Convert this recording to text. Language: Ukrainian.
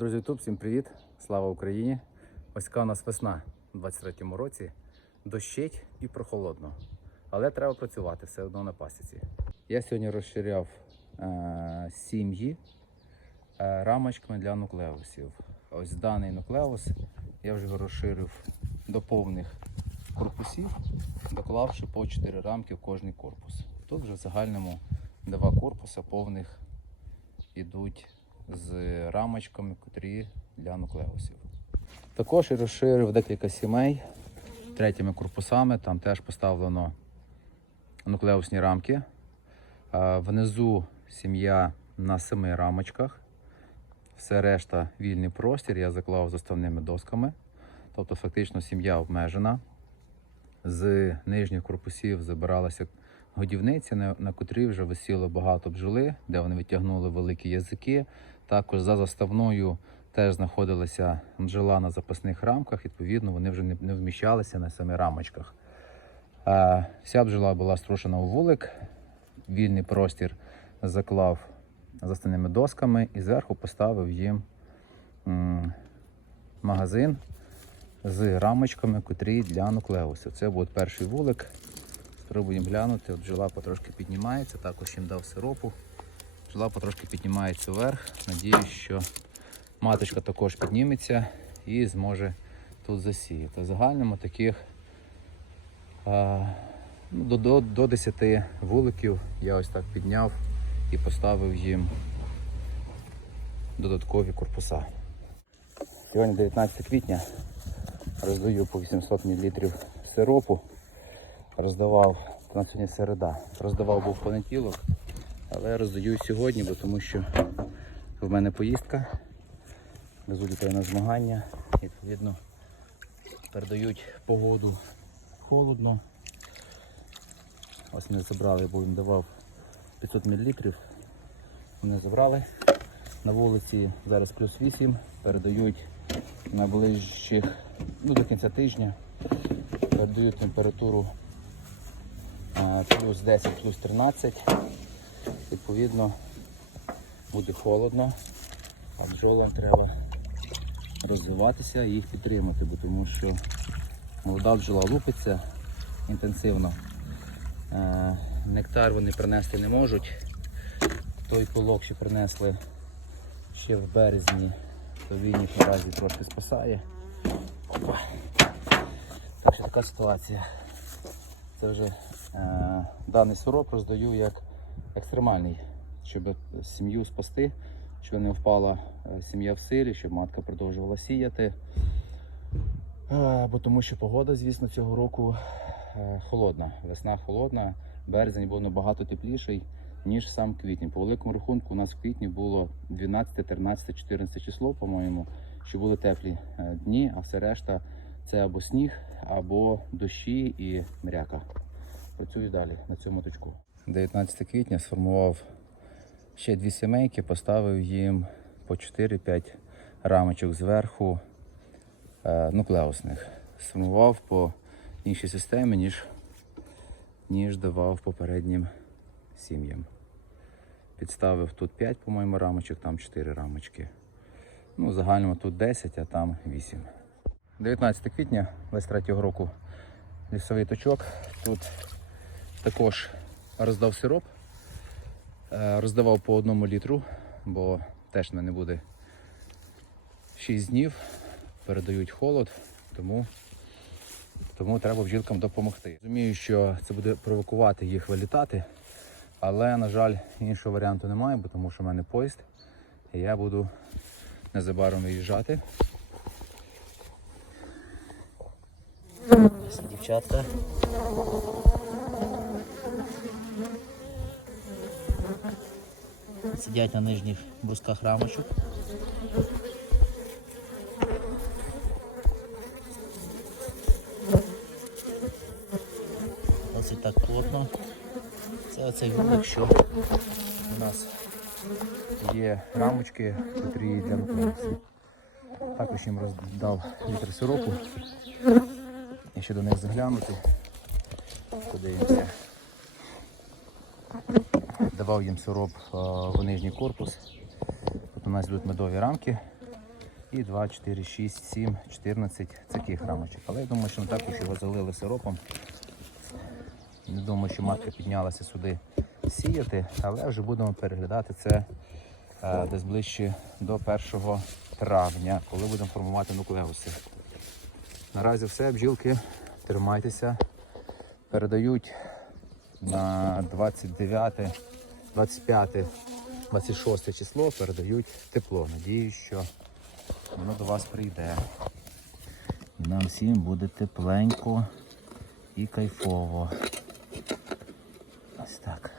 Друзі, YouTube, всім привіт! Слава Україні! Ось така у нас весна у 23-му році. Дощить і прохолодно. Але треба працювати все одно на пасіці. Я сьогодні розширяв е, сім'ї е, рамочками для нуклеусів. Ось даний нуклеус я вже розширив до повних корпусів, доклавши по 4 рамки в кожний корпус. Тут вже в загальному два корпуса повних ідуть з рамочками, котрі для нуклеусів. Також я розширив декілька сімей третіми корпусами. Там теж поставлено нуклеусні рамки. Внизу сім'я на семи рамочках. Все решта вільний простір я заклав заставними досками. Тобто, фактично, сім'я обмежена. З нижніх корпусів забиралася годівниці, на котрій вже висіло багато бджоли, де вони витягнули великі язики. Також за заставною теж знаходилася бджола на запасних рамках, відповідно, вони вже не, вміщалися на самих рамочках. Вся бджола була струшена у вулик, вільний простір заклав заставними досками і зверху поставив їм магазин з рамочками, котрі для нуклеусів. Це буде перший вулик. Спробуємо глянути. Бджола потрошки піднімається, також їм дав сиропу. Бджола потрошки піднімається вверх. Надіюсь, що маточка також підніметься і зможе тут засіяти. В загальному таких а, ну, до, до, до 10 вуликів я ось так підняв і поставив їм додаткові корпуса. Сьогодні 19 квітня. Роздаю по 800 мл сиропу. Роздавав на сьогодні середа. Роздавав був понеділок, але роздаю сьогодні, бо тому що в мене поїздка. Везу дітей на змагання. Відповідно, передають погоду холодно. Ось мене забрали, бо їм давав 500 мл. Вони забрали. На вулиці зараз плюс 8. Передають найближчих ну, до кінця тижня. Передають температуру плюс 10, плюс 13. Відповідно, буде холодно, а бджолам треба розвиватися і їх підтримати, бо тому що молода бджола лупиться інтенсивно. Е, Нектар вони принести не можуть. Той пилок, що принесли ще в березні, то він їх наразі трошки спасає. Опа. Так що така ситуація. Це вже е, даний сироп роздаю як екстремальний, щоб сім'ю спасти, щоб не впала е, сім'я в силі, щоб матка продовжувала сіяти. Е, бо тому що погода, звісно, цього року е, холодна. Весна холодна, березень був набагато тепліший, ніж сам квітень. По великому рахунку у нас в квітні було 12, 13, 14 число, по-моєму, що були теплі дні, а все решта це або сніг, або дощі і мряка. Працюю далі на цьому точку. 19 квітня сформував ще дві сімейки, поставив їм по 4-5 рамочок зверху е, нуклеусних. Сформував по іншій системі, ніж, ніж давав попереднім сім'ям. Підставив тут 5, по-моєму, рамочок, там 4 рамочки. Ну, загальному тут 10, а там 8. 19 квітня 23 року лісовий точок. Тут також роздав сироп, Е, роздавав по одному літру, бо теж в мене буде 6 днів, передають холод, тому, тому треба бджілкам допомогти. Розумію, що це буде провокувати їх вилітати, але, на жаль, іншого варіанту немає, бо тому що в мене поїзд, і я буду незабаром виїжджати. Дівчатка. Сидять на нижніх брусках рамочок. Досить так плотно. Це оцей вулик, що У нас є рамочки, котрі для нуклеусів. Також їм роздав літр сиропу. І ще до них заглянути. Подивимося. Давав їм сироп е, в нижній корпус. Тут у нас йдуть медові рамки. І 2, 4, 6, 7, 14 таких рамочок. Але я думаю, що не також його залили сиропом. Не думаю, що матка піднялася сюди сіяти, але вже будемо переглядати це е, десь ближче до 1 травня, коли будемо формувати нуклеуси. Наразі все, бджілки, тримайтеся. Передають на 29, 25, 26 число, передають тепло. Надіюсь, що воно до вас прийде. І нам всім буде тепленько і кайфово. Ось так.